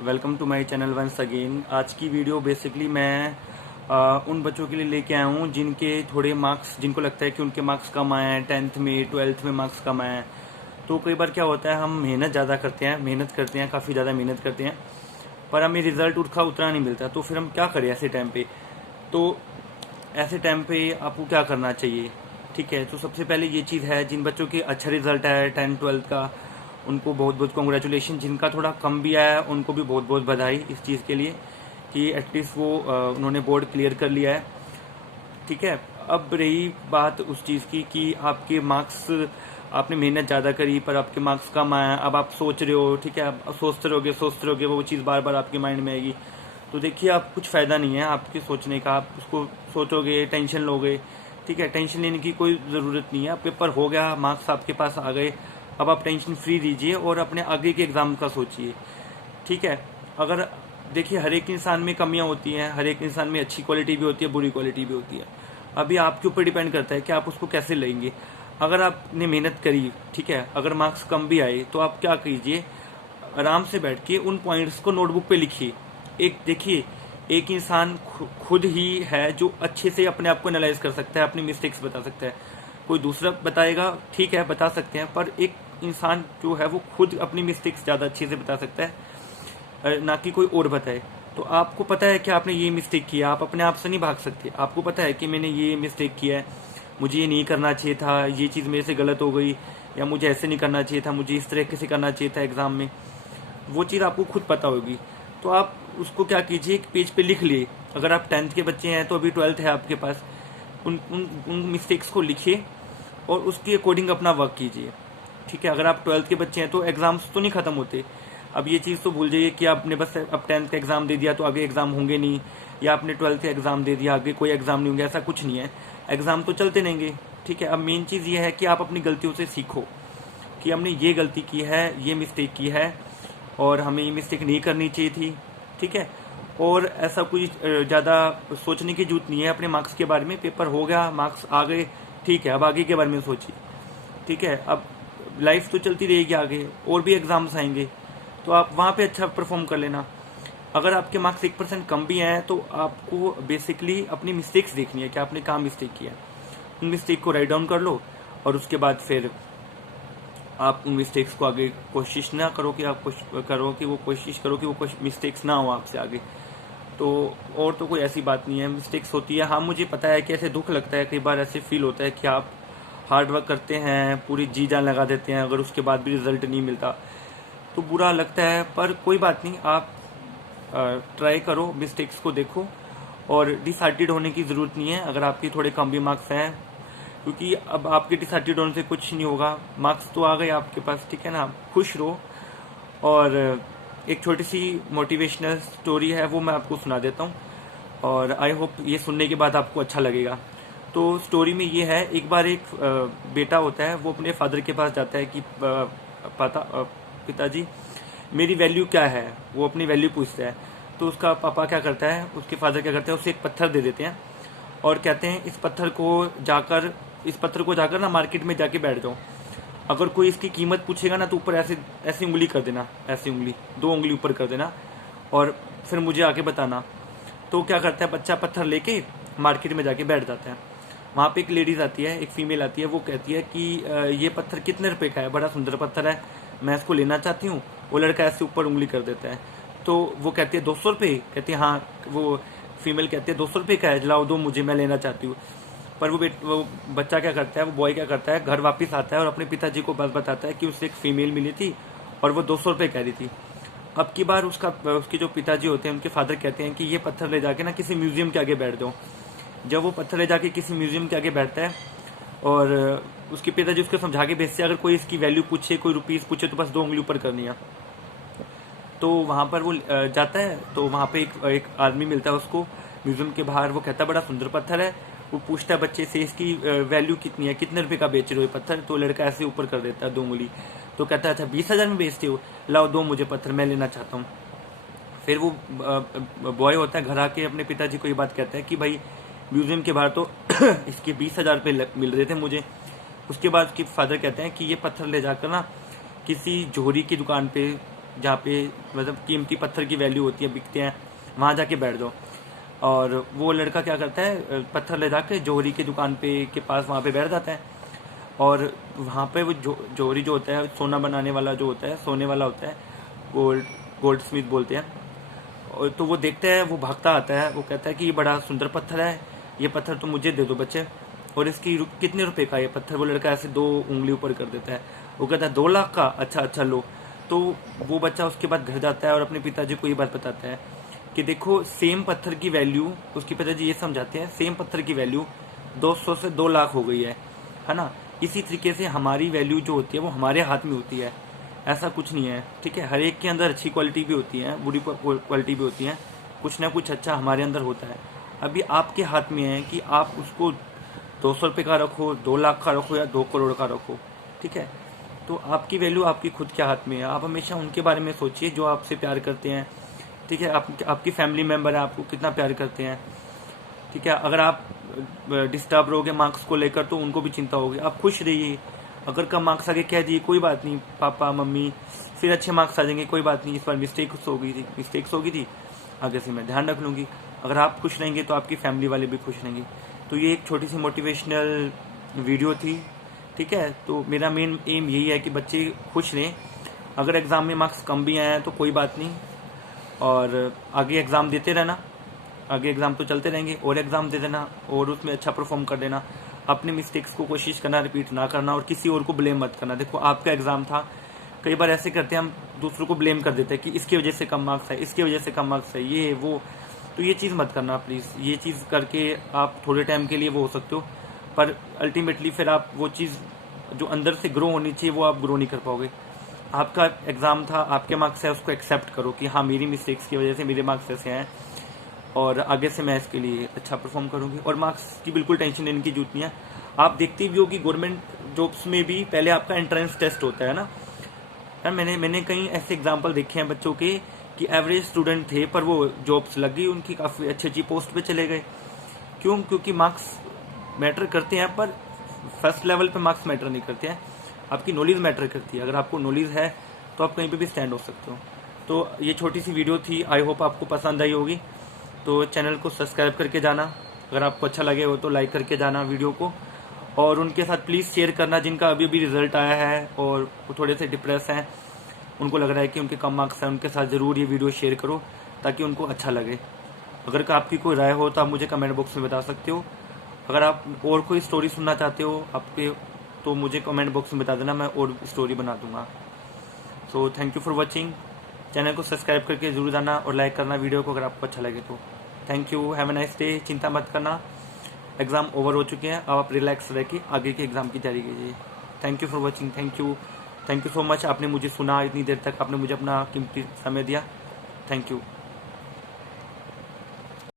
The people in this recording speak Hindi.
Welcome to my channel once again. आज की वीडियो बेसिकली मैं उन बच्चों के लिए लेके आया हूँ जिनके थोड़े मार्क्स, जिनको लगता है कि उनके मार्क्स कम आए हैं, 10th में 12th में मार्क्स कम आए हैं। तो कई बार क्या होता है, हम मेहनत ज़्यादा करते हैं, काफ़ी ज़्यादा मेहनत करते हैं, पर हमें रिजल्ट उतना नहीं मिलता। तो फिर हम क्या करें ऐसे टाइम पे? तो ऐसे टाइम पे आपको क्या करना चाहिए? ठीक है, तो सबसे पहले ये चीज़ है, जिन बच्चों के अच्छा रिजल्ट है 10th-12th का, उनको बहुत बहुत कॉन्ग्रेचुलेशन। जिनका थोड़ा कम भी आया है उनको भी बहुत बहुत बधाई इस चीज़ के लिए कि एटलीस्ट वो उन्होंने बोर्ड क्लियर कर लिया है। ठीक है, अब रही बात उस चीज़ की कि आपके मार्क्स, आपने मेहनत ज़्यादा करी पर आपके मार्क्स कम आया। अब आप सोच रहे हो, ठीक है, आप सोचते रहोगे, वो चीज़ बार बार आपके माइंड में आएगी। तो देखिए, आप कुछ फ़ायदा नहीं है आपके सोचने का। आप उसको सोचोगे, टेंशन लोगे। ठीक है, टेंशन लेने की कोई ज़रूरत नहीं है। पेपर हो गया, मार्क्स आपके पास आ गए, अब आप टेंशन फ्री दीजिए और अपने आगे के एग्ज़ाम का सोचिए। ठीक है, अगर देखिए, हर एक इंसान में कमियां होती हैं, हर एक इंसान में अच्छी क्वालिटी भी होती है, बुरी क्वालिटी भी होती है। अभी आपके ऊपर डिपेंड करता है कि आप उसको कैसे लेंगे। अगर आपने मेहनत करी, ठीक है, अगर मार्क्स कम भी आए तो आप क्या कीजिए, आराम से बैठ के उन पॉइंट्स को नोटबुक पे लिखिए। एक देखिए, एक इंसान खुद ही है जो अच्छे से अपने आप को एनालाइज कर सकता है, अपनी मिस्टेक्स बता सकता है। कोई दूसरा बताएगा, ठीक है, बता सकते हैं, पर एक इंसान जो है वो खुद अपनी मिस्टेक्स ज़्यादा अच्छे से बता सकता है, ना कि कोई और बताए। तो आपको पता है कि आपने ये मिस्टेक किया, आप अपने आप से नहीं भाग सकते। आपको पता है कि मैंने ये मिस्टेक किया है, मुझे ये नहीं करना चाहिए था, ये चीज़ मेरे से गलत हो गई, या मुझे ऐसे नहीं करना चाहिए था, मुझे इस तरीके से करना चाहिए था एग्ज़ाम में। वो चीज़ आपको खुद पता होगी। तो आप उसको क्या कीजिए, एक पेज पे लिख लिए। अगर आप 10th के बच्चे हैं तो अभी 12th है आपके पास, उन मिस्टेक्स को लिखिए और उसके अकॉर्डिंग अपना वर्क कीजिए। ठीक है, अगर आप 12th के बच्चे हैं तो एग्ज़ाम्स तो नहीं ख़त्म होते। अब ये चीज़ तो भूल जाइए कि आपने बस अब 10th का एग्ज़ाम दे दिया तो आगे एग्ज़ाम होंगे नहीं, या आपने 12th का एग्ज़ाम दे दिया आगे कोई एग्ज़ाम नहीं होंगे, ऐसा कुछ नहीं है। एग्ज़ाम तो चलते रहेंगे। ठीक है, अब मेन चीज़ ये है कि आप अपनी गलतियों से सीखो कि हमने ये गलती की है, ये मिस्टेक की है और हमें ये मिस्टेक नहीं करनी चाहिए थी। ठीक है, और ऐसा कोई ज़्यादा सोचने की जरूरत नहीं है अपने मार्क्स के बारे में। पेपर हो गया, मार्क्स आ गए, ठीक है, अब आगे के बारे में सोचिए। ठीक है, अब लाइफ तो चलती रहेगी, आगे और भी एग्ज़ाम्स आएंगे, तो आप वहाँ पे अच्छा परफॉर्म कर लेना। अगर आपके मार्क्स 1% कम भी आए तो आपको बेसिकली अपनी मिस्टेक्स देखनी है कि आपने कहाँ मिस्टेक किया। उन मिस्टेक को राइट डाउन कर लो और उसके बाद फिर आप उन मिस्टेक्स को आगे कोशिश ना करो कि आप कोशिश करो कि वो मिस्टेक्स ना हो आपसे आगे। तो और तो कोई ऐसी बात नहीं है, मिस्टेक्स होती है। हाँ, मुझे पता है कि ऐसे दुख लगता है, कई बार ऐसे फील होता है कि आप हार्ड वर्क करते हैं, पूरी जी जान लगा देते हैं, अगर उसके बाद भी रिजल्ट नहीं मिलता तो बुरा लगता है। पर कोई बात नहीं, आप ट्राई करो, मिस्टेक्स को देखो और डिसहार्टेड होने की ज़रूरत नहीं है अगर आपके थोड़े कम भी मार्क्स हैं, क्योंकि अब आपके डिसहार्टेड होने से कुछ नहीं होगा। मार्क्स तो आ गए आपके पास, ठीक है ना, आप खुश रहो। और एक छोटी सी मोटिवेशनल स्टोरी है, वो मैं आपको सुना देता हूँ और आई होप ये सुनने के बाद आपको अच्छा लगेगा। तो स्टोरी में ये है, एक बार एक बेटा होता है, वो अपने फादर के पास जाता है कि पिताजी मेरी वैल्यू क्या है, वो अपनी वैल्यू पूछता है। तो उसका पापा क्या करता है, उसके फादर क्या करते हैं, उसे एक पत्थर दे देते हैं और कहते हैं इस पत्थर को जाकर ना मार्केट में जाके बैठ जाओ। अगर कोई इसकी कीमत पूछेगा ना तो ऊपर ऐसे ऐसी उंगली कर देना, ऐसी उंगली, 2 उंगली ऊपर कर देना और फिर मुझे आके बताना। तो क्या करता है, बच्चा पत्थर लेके मार्केट में जाके बैठ जाता है। वहाँ पे एक लेडीज आती है, एक फीमेल आती है, वो कहती है कि ये पत्थर कितने रुपए का है, बड़ा सुंदर पत्थर है, मैं इसको लेना चाहती हूँ। वो लड़का ऐसे ऊपर उंगली कर देता है। तो वो कहती है 200 रुपये, कहती है हाँ, वो फीमेल कहती है 200 रुपये का है, लाओ दो मुझे, मैं लेना चाहती हूँ। पर वो बच्चा क्या करता है, वो बॉय क्या करता है, घर वापस आता है और अपने पिताजी को बात बताता है कि उससे एक फीमेल मिली थी और वो 200 रुपये कह रही थी। अब की बार उसके जो पिताजी होते हैं, उनके फादर कहते हैं कि ये पत्थर ले जाके ना किसी म्यूजियम के आगे बैठ जाओ। जब वो पत्थर ले जाके किसी म्यूजियम के आगे बैठता है और उसके पिताजी उसको समझा के भेजते हैं, अगर कोई इसकी वैल्यू पूछे, कोई रुपीज़ पूछे तो बस 2 उंगली ऊपर करनी है। तो वहाँ पर वो जाता है, तो वहाँ पे एक आदमी मिलता है उसको म्यूजियम के बाहर। वो कहता है बड़ा सुंदर पत्थर है। वो पूछता है बच्चे से इसकी वैल्यू कितनी है, कितने रुपए का बेच रहे हो पत्थर। तो लड़का ऐसे ऊपर कर देता है 2 उंगली। तो कहता है अच्छा 20,000 में बेचते हो, लाओ दो मुझे पत्थर, मैं लेना चाहता हूँ। फिर वो बॉय होता है, घर आके अपने पिताजी को ये बात कहता है कि भाई म्यूजियम के बाहर तो इसके 20,000 रुपये मिल रहे थे मुझे। उसके बाद उसके फादर कहते हैं कि ये पत्थर ले जाकर ना किसी जोहरी की दुकान पे जहाँ पे मतलब कीमती पत्थर की वैल्यू होती है, बिकते हैं, वहाँ जाके बैठ जाओ। और वो लड़का क्या करता है, पत्थर ले जाके जौहरी की दुकान पे के पास वहाँ पे बैठ जाता है। और वहाँ पे वो जौहरी जो होता है, सोना बनाने वाला जो होता है, सोने वाला होता है, गोल्ड स्मिथ बोलते हैं। और तो वो देखता है, वो भागता आता है, वो कहता है कि ये बड़ा सुंदर पत्थर है, ये पत्थर तो मुझे दे दो बच्चे। और इसकी कितने रुपए का ये पत्थर? वो लड़का ऐसे 2 उंगली ऊपर कर देता है। वो कहता है 2 लाख का, अच्छा अच्छा लो। तो वो बच्चा उसके बाद घर जाता है और अपने पिताजी को ये बात बताता है कि देखो सेम पत्थर की वैल्यू, उसके पिताजी ये समझाते हैं, सेम पत्थर की वैल्यू 200 से 2 लाख हो गई है ना। इसी तरीके से हमारी वैल्यू जो होती है वो हमारे हाथ में होती है, ऐसा कुछ नहीं है, ठीक है। हर एक के अंदर अच्छी क्वालिटी भी होती है, बुरी क्वालिटी भी होती है, कुछ ना कुछ अच्छा हमारे अंदर होता है। अभी आपके हाथ में है कि आप उसको 200 रुपये का रखो, 2 लाख का रखो या 2 करोड़ का रखो, ठीक है। तो आपकी वैल्यू आपकी खुद के हाथ में है। आप हमेशा उनके बारे में सोचिए जो आपसे प्यार करते हैं, ठीक है। आपकी फैमिली मेम्बर है, आपको कितना प्यार करते हैं, ठीक है। अगर आप डिस्टर्ब रहोगे मार्क्स को लेकर तो उनको भी चिंता होगी। आप खुश रहिए, अगर कम मार्क्स आगे कह दिए कोई बात नहीं पापा मम्मी, फिर अच्छे मार्क्स आ जाएंगे, कोई बात नहीं, इस बार मिस्टेक्स होगी थी, आगे से मैं ध्यान रख लूँगी। अगर आप खुश रहेंगे तो आपकी फैमिली वाले भी खुश रहेंगे। तो ये एक छोटी सी मोटिवेशनल वीडियो थी, ठीक है। तो मेरा मेन एम यही है कि बच्चे खुश रहें। अगर एग्ज़ाम में मार्क्स कम भी आए हैं तो कोई बात नहीं, और आगे एग्ज़ाम देते रहना, आगे एग्ज़ाम तो चलते रहेंगे, और एग्ज़ाम दे देना और उसमें अच्छा परफॉर्म कर देना। अपने मिस्टेक्स को कोशिश करना, रिपीट ना करना, और किसी और को ब्लेम मत करना। देखो आपका एग्ज़ाम था, कई बार ऐसे करते हैं हम, दूसरों को ब्लेम कर देते हैं कि इसकी वजह से कम मार्क्स है, इसकी वजह से कम मार्क्स है, ये वो। तो ये चीज़ मत करना प्लीज़। ये चीज़ करके आप थोड़े टाइम के लिए वो हो सकते हो, पर अल्टीमेटली फिर आप वो चीज़ जो अंदर से ग्रो होनी चाहिए वो आप ग्रो नहीं कर पाओगे। आपका एग्ज़ाम था, आपके मार्क्स है, उसको एक्सेप्ट करो कि हाँ मेरी मिस्टेक्स की वजह से मेरे मार्क्स ऐसे हैं, और आगे से मैं इसके लिए अच्छा परफॉर्म करूँगी। और मार्क्स की बिल्कुल टेंशन लेने की जरूरत नहीं है। आप देखते भी हो कि गवर्नमेंट जॉब्स में भी पहले आपका एंट्रेंस टेस्ट होता है ना। यार मैंने कई ऐसे एग्जाम्पल देखे हैं बच्चों के कि एवरेज स्टूडेंट थे पर वो जॉब्स लग गई उनकी, काफ़ी अच्छी पोस्ट पे चले गए। क्यों? क्योंकि मार्क्स मैटर करते हैं, पर फर्स्ट लेवल पे मार्क्स मैटर नहीं करते हैं, आपकी नॉलेज मैटर करती है। अगर आपको नॉलेज है तो आप कहीं पे भी स्टैंड हो सकते हो। तो ये छोटी सी वीडियो थी, आई होप आपको पसंद आई होगी। तो चैनल को सब्सक्राइब करके जाना, अगर आपको अच्छा लगे हो तो लाइक करके जाना वीडियो को, और उनके साथ प्लीज़ शेयर करना जिनका अभी अभी रिजल्ट आया है और वो थोड़े से डिप्रेस हैं, उनको लग रहा है कि उनके कम मार्क्स हैं, उनके साथ ज़रूर ये वीडियो शेयर करो ताकि उनको अच्छा लगे। अगर आपकी कोई राय हो तो आप मुझे कमेंट बॉक्स में बता सकते हो। अगर आप और कोई स्टोरी सुनना चाहते हो आपके, तो मुझे कमेंट बॉक्स में बता देना, मैं और स्टोरी बना दूंगा। So thank you for watching. Channel को सब्सक्राइब करके जरूर जाना और लाइक करना वीडियो को अगर आपको अच्छा लगे तो। Thank you, have a nice day. चिंता मत करना, एग्ज़ाम ओवर हो चुके हैं, अब आप रिलैक्स रह के आगे के एग्ज़ाम की तैयारी कीजिए। Thank you for watching, thank you so much. आपने मुझे सुना इतनी देर तक, आपने मुझे अपना कीमती समय दिया, थैंक यू।